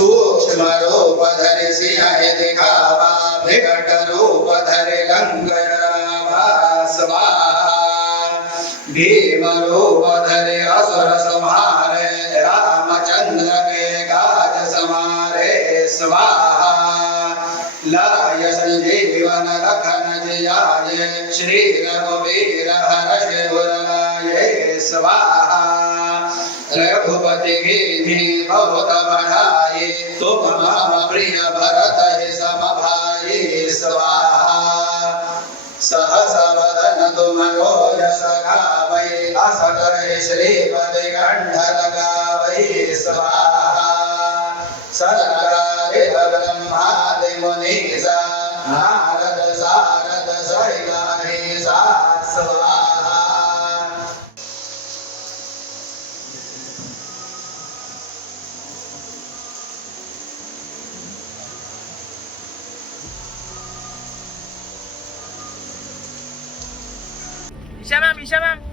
सूक्ष्म रूप धरे सिंह दिखावा विकट रूप धरे लंकर स्वाहा भीम रूप धरे असुर संहारे रामचंद्र के काज समारे स्वाहा लाय संजीवन लखन जियाये श्री रघुवीर हर्ष उर लाये स्वाहा रघुपति कीन्ही बहुत बढ़ाई तुम मम प्रिय भरत हे सम भाई स्वाहा सहस वदन तुम यश गावै अस करे श्रीपति कंठ लगावै स्वाहा सनकादिक ब्रह्मादि मुनीसा नारद सारद सहिता स्वाहा ईशा मैम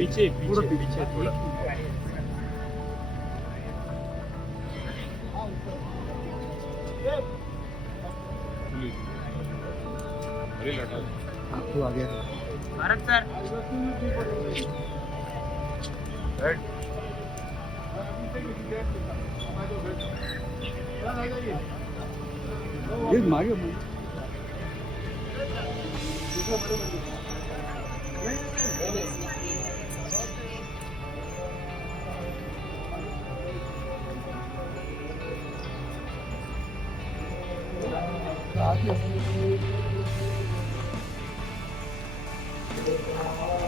पीछे पीछे थोड़ा आपको आ गया भारत सर ये मागे Thank you.